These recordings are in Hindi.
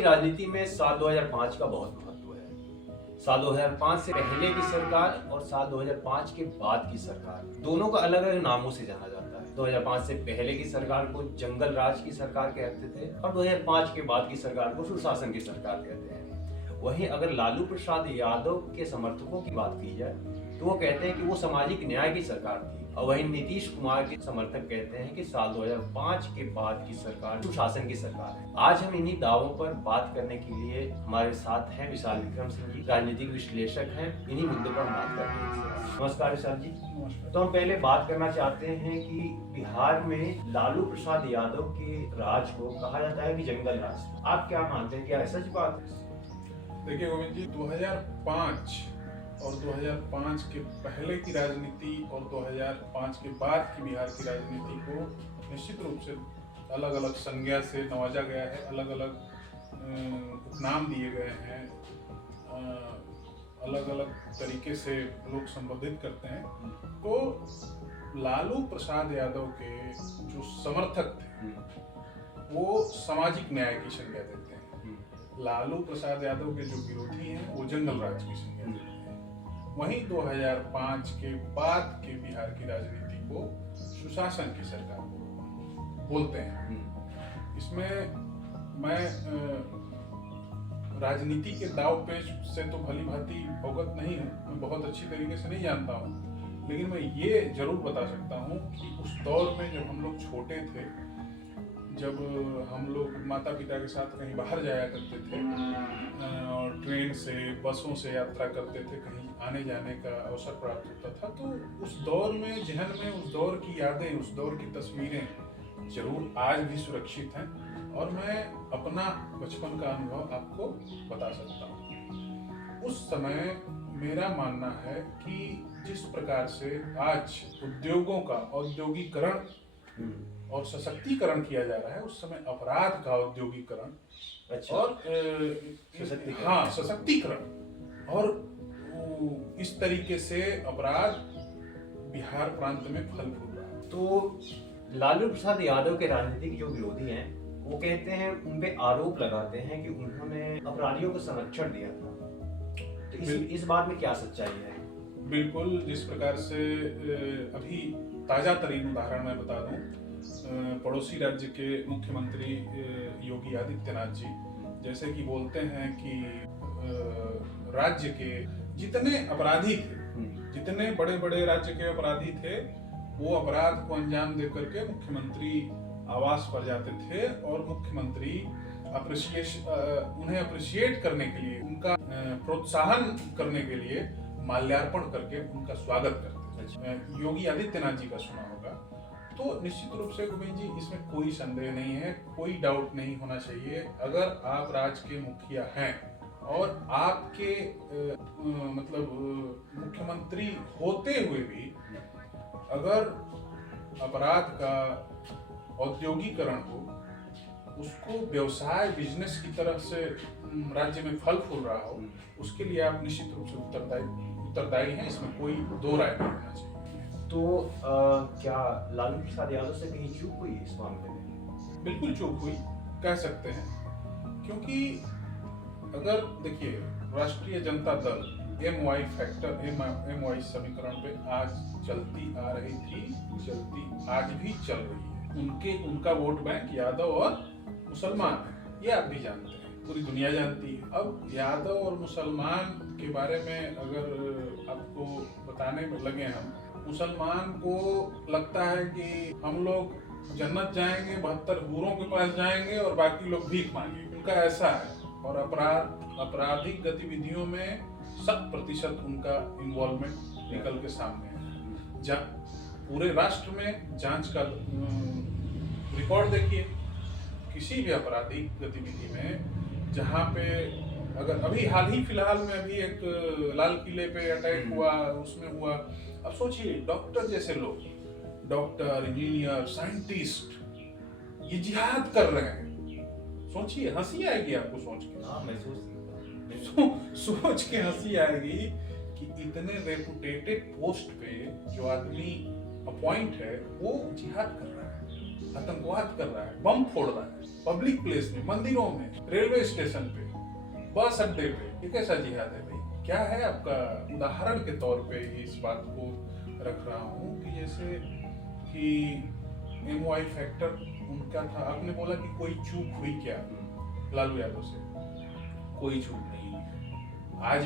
की राजनीति में साल 2005 का बहुत महत्व है। साल 2005 से पहले की सरकार और साल 2005 के बाद की सरकार, दोनों का अलग अलग नामों से जाना जाता है। 2005 से पहले की सरकार को जंगल राज की सरकार कहते थे और 2005 के बाद की सरकार को सुशासन की सरकार कहते हैं। वहीं अगर लालू प्रसाद यादव के समर्थकों की बात की जाए तो वो कहते हैं कि वो सामाजिक न्याय की सरकार थी, और वहीं नीतीश कुमार के समर्थक कहते हैं कि साल 2005 के बाद की सरकार सुशासन की सरकार है। आज हम इन्हीं दावों पर बात करने के लिए हमारे साथ हैं विशाल विक्रम सिंह जी, राजनीतिक विश्लेषक हैं। इन्हीं मुद्दों पर हम बात करते हैं। नमस्कार विशाल जी। नमस्कार। तो हम पहले बात करना चाहते हैं कि बिहार में लालू प्रसाद यादव के राज को कहा जाता है कि जंगल राज। आप क्या मानते हैं, क्या सच बात है? देखिए गोविंद जी, 2005 और 2005 के पहले की राजनीति और 2005 के बाद की बिहार की राजनीति को निश्चित रूप से अलग अलग संज्ञा से नवाजा गया है, अलग अलग उपनाम दिए गए हैं, अलग अलग तरीके से लोग संबोधित करते हैं। तो लालू प्रसाद यादव के जो समर्थक थे वो सामाजिक न्याय की संज्ञा देते हैं। लालू प्रसाद यादव के जो विरोधी हैं वो जंगल राज की संज्ञा देते हैं। वहीं 2005 के बाद के बिहार की राजनीति को सुशासन की सरकार बोलते हैं। इसमें मैं राजनीति के दाव पेच से तो भली भांति अवगत नहीं हूँ, मैं बहुत अच्छी तरीके से नहीं जानता हूँ, लेकिन मैं ये जरूर बता सकता हूँ कि उस दौर में जब हम लोग छोटे थे, जब हम लोग माता पिता के साथ कहीं बाहर जाया करते थे और ट्रेन से बसों से यात्रा करते थे, कहीं आने जाने का अवसर प्राप्त होता था, तो उस दौर में जहन में उस दौर की यादें, उस दौर की तस्वीरें जरूर आज भी सुरक्षित हैं और मैं अपना बचपन का अनुभव आपको बता सकता हूँ। उस समय मेरा मानना है कि जिस प्रकार से आज उद्योगों का औद्योगिकरण और सशक्तिकरण किया जा रहा है, उस समय अपराध का औद्योगिकरण और सशक्तिकरण और इस तरीके से अपराध बिहार प्रांत में फल फूल रहा है। तो लालू प्रसाद यादव के राजनीतिक जो विरोधी हैं वो कहते हैं, उन पे आरोप लगाते हैं कि उन्होंने अपराधियों को संरक्षण दिया था। तो इस बात में क्या सच्चाई है? बिल्कुल, जिस प्रकार से अभी ताजा तरीन उदाहरण मैं बता दूं, पड़ोसी राज्य के मुख्यमंत्री योगी आदित्यनाथ जी जैसे कि बोलते हैं कि राज्य के जितने अपराधी थे, जितने बड़े बड़े राज्य के अपराधी थे, वो अपराध को अंजाम दे करके मुख्यमंत्री आवास पर जाते थे और मुख्यमंत्री उन्हें अप्रिशिएट करने के लिए, उनका प्रोत्साहन करने के लिए माल्यार्पण करके उनका स्वागत करते थे। योगी आदित्यनाथ जी का सुना होगा। तो निश्चित रूप से गोविंद जी, इसमें कोई संदेह नहीं है, कोई डाउट नहीं होना चाहिए। अगर आप राज्य के मुखिया हैं और आपके मुख्यमंत्री होते हुए भी अगर अपराध का औद्योगिकरण हो, उसको व्यवसाय बिजनेस की तरह से राज्य में फल फूल रहा हो, उसके लिए आप निश्चित रूप से उत्तरदायी हैं, इसमें कोई दो राय नहीं होना चाहिए। तो क्या लालू प्रसाद यादव से कहीं चूक हुई इस मामले में? बिल्कुल चूक हुई कह सकते हैं, क्योंकि अगर देखिए, राष्ट्रीय जनता दल MY समीकरण पे आज चलती आ रही थी, आज भी चल रही है। उनका वोट बैंक यादव और मुसलमान है, ये आप भी जानते हैं, पूरी दुनिया जानती है। अब यादव और मुसलमान के बारे में अगर आपको बताने में लगे हम, मुसलमान को लगता है कि हम लोग जन्नत जाएंगे, 72 हूरों के पास जाएंगे और बाकी लोग भीख मांगेंगे, उनका ऐसा है। और आपराधिक गतिविधियों में 100% उनका इन्वॉल्वमेंट निकल के सामने है। पूरे राष्ट्र में जांच का रिकॉर्ड देखिए, किसी भी आपराधिक गतिविधि में जहाँ पे, अगर अभी हाल ही फिलहाल में अभी एक लाल किले पे अटैक हुआ, उसमें हुआ, अब सोचिए डॉक्टर जैसे लोग, डॉक्टर, इंजीनियर, साइंटिस्ट, ये जिहाद कर रहे हैं। सोचिए, हंसी आएगी आपको सोच के। हाँ, मैं सोच के हंसी आएगी कि इतने रेपुटेटेड पोस्ट पे जो आदमी अपॉइंट है वो जिहाद कर रहा है। आतंकवाद कर रहा है, बम फोड़ रहा है पब्लिक प्लेस में, मंदिरों में, रेलवे स्टेशन पे, बस अड्डे पे, ये कैसा जिहाद है भाई? क्या है आपका? उदाहरण के तौर पे इस बात को रख रहा हूँ कि जैसे कि MY फैक्टर उनका था, आपने बोला कि कोई चूक हुई क्या लालू यादव से? कोई चूक नहीं है। आज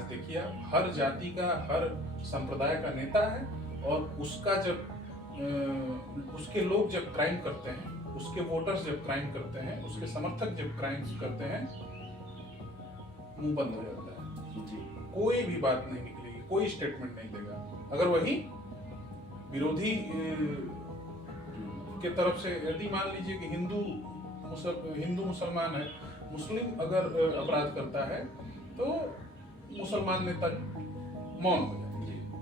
देखिए आप, हर जाति का, हर संप्रदाय का नेता है, और उसका जब उसके लोग जब क्राइम करते हैं, उसके वोटर्स जब क्राइम करते हैं, उसके समर्थक जब क्राइम्स करते हैं, मुंह बंद हो जाता है जी। कोई भी बात नहीं निकलेगी, कोई स्टेटमेंट नहीं देगा। अगर वही विरोधी के तरफ से, यदि मान लीजिए कि हिंदू मुसलमान है, मुस्लिम अगर अपराध करता है तो मुसलमान नेता मौन हो जाएंगे,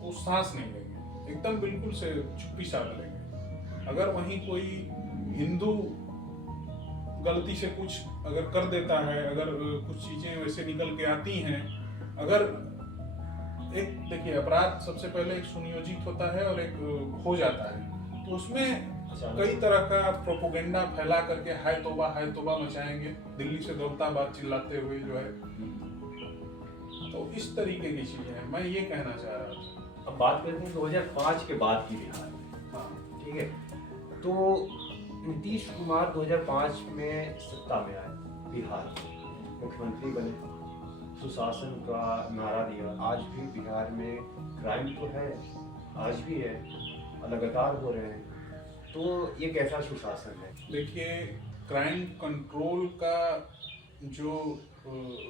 वो सांस नहीं लेंगे, एकदम बिल्कुल से चुप्पी साध लेंगे। अगर वहीं कोई हिंदू गलती से कुछ अगर कर देता है, अगर कुछ चीजें वैसे निकल के आती हैं, अगर एक देखिए, अपराध सबसे पहले एक सुनियोजित होता है और एक हो जाता है, तो उसमें कई तरह का प्रोपोगेंडा फैला करके हाय तौबा मचाएंगे, दिल्ली से दौलताबाद चिल्लाते हुए जो है। तो इस तरीके की चीजें हैं, मैं ये कहना चाह रहा था। अब बात करते हैं 2005 के बाद की बिहार में। हाँ, ठीक है, तो नीतीश कुमार 2005 में सत्ता में आए, बिहार में मुख्यमंत्री बने, सुशासन का नारा दिया। आज भी बिहार में क्राइम तो है, आज भी है, लगातार हो रहे हैं, तो ये कैसा सुशासन है? देखिए, क्राइम कंट्रोल का जो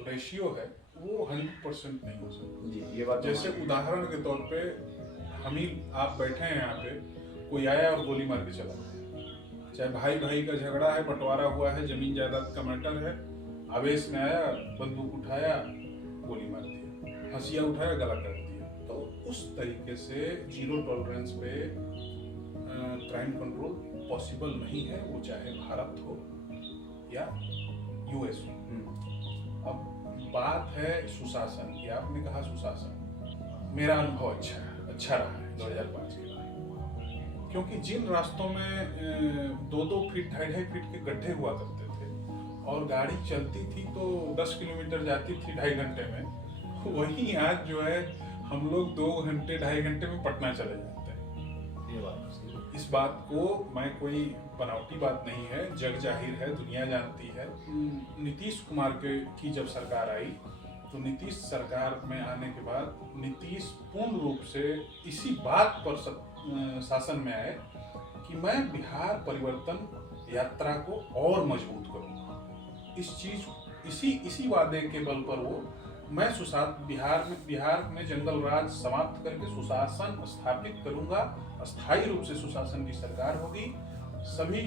रेशियो है वो 100% नहीं हो सकता जी, ये बात जैसे उदाहरण के तौर पे आप बैठे हैं यहाँ पे, कोई आया और गोली मार के चला गया। चाहे भाई भाई का झगड़ा है, बंटवारा हुआ है, जमीन जायदाद का मैटर है, आवेश में आया, बंदूक उठाया, गोली मार दिया, हंसिया उठाया, गला काट दिया। तो उस तरीके से जीरो टॉलरेंस पे क्राइम कंट्रोल पॉसिबल नहीं है, वो चाहे भारत हो या US हो। अब बात है सुशासन की, आपने कहा सुशासन, मेरा अनुभव अच्छा रहा है 2005 के बाद, क्योंकि जिन रास्तों में 2-2 फीट 2.5 फीट के गड्ढे हुआ करते थे और गाड़ी चलती थी तो 10 किलोमीटर जाती थी 2.5 घंटे में, वहीं आज जो है हम लोग 2 घंटे 2.5 घंटे में पटना चले जाते हैं। ये बात इस बात को मैं कोई बनावटी बात नहीं है, जग जाहिर है, दुनिया जानती है। नीतीश कुमार की जब सरकार आई, तो नीतीश सरकार में आने के बाद नीतीश पूर्ण रूप से इसी बात पर शासन में आए कि मैं बिहार परिवर्तन यात्रा को और मजबूत करूंगा। इसी वादे के बल पर मैं बिहार में जंगल राज समाप्त करके सुशासन स्थापित करूंगा, अस्थायी रूप से सुशासन की सरकार होगी, सभी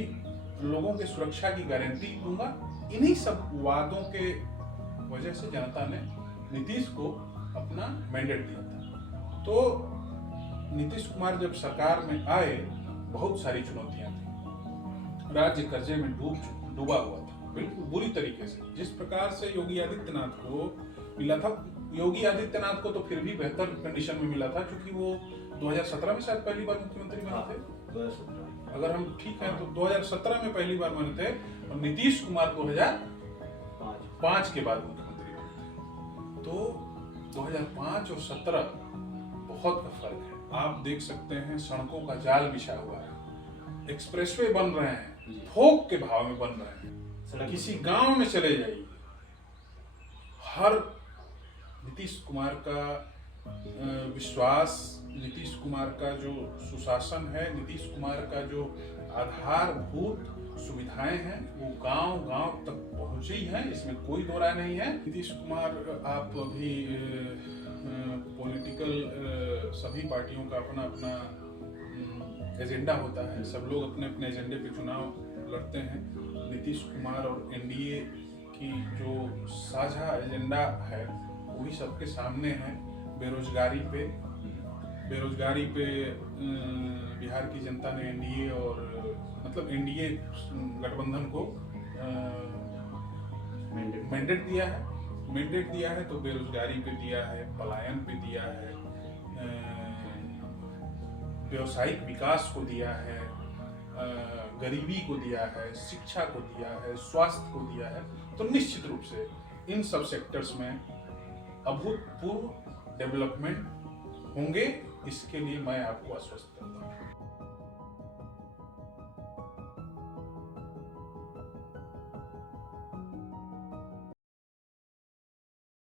लोगों के सुरक्षा की गारंटी दूंगा। इन्हीं सब वादों के वजह से जनता ने नीतीश को अपना मैंडेट दिया था। तो नीतीश कुमार जब सरकार में आए, बहुत सारी चुनौतियां थी, राज्य कर्जे में डूबा हुआ था बिल्कुल बुरी तरीके से। जिस प्रकार से योगी आदित्यनाथ को मिला था, योगी आदित्यनाथ को तो फिर भी बेहतर कंडीशन में मिला था, क्योंकि वो 2017 में शायद पहली बार मुख्यमंत्री बने थे। 2017 अगर हम ठीक है तो 2017 में पहली बार बने थे, और नीतीश कुमार 2005 के बाद मुख्यमंत्री बने थे। तो 2005 और 17 बहुत का फर्क है। आप देख सकते हैं, सड़कों का जाल बिछा हुआ है, एक्सप्रेसवे बन रहे हैं, थोक के भाव में बन रहे हैं। किसी गांव में चले जाइए, हर नीतीश कुमार का विश्वास, नीतीश कुमार का जो सुशासन है, नीतीश कुमार का जो आधारभूत सुविधाएं हैं, वो गांव तक पहुंची हैं, इसमें कोई दो राय नहीं है। नीतीश कुमार, आप अभी पॉलिटिकल सभी पार्टियों का अपना अपना एजेंडा होता है, सब लोग अपने अपने एजेंडे पे चुनाव लड़ते हैं। नीतीश कुमार और NDA की जो साझा एजेंडा है वो भी सबके सामने है। बेरोजगारी पे बिहार की जनता ने NDA और मतलब NDA गठबंधन को मैंडेट दिया है। तो बेरोजगारी पे दिया है, पलायन पे दिया है, व्यावसायिक विकास को दिया है, गरीबी को दिया है, शिक्षा को दिया है, स्वास्थ्य को दिया है, तो निश्चित रूप से इन सब सेक्टर्स में अभूतपूर्व डेवलपमेंट होंगे। इसके लिए मैं आपको आश्वस्त करता हूँ।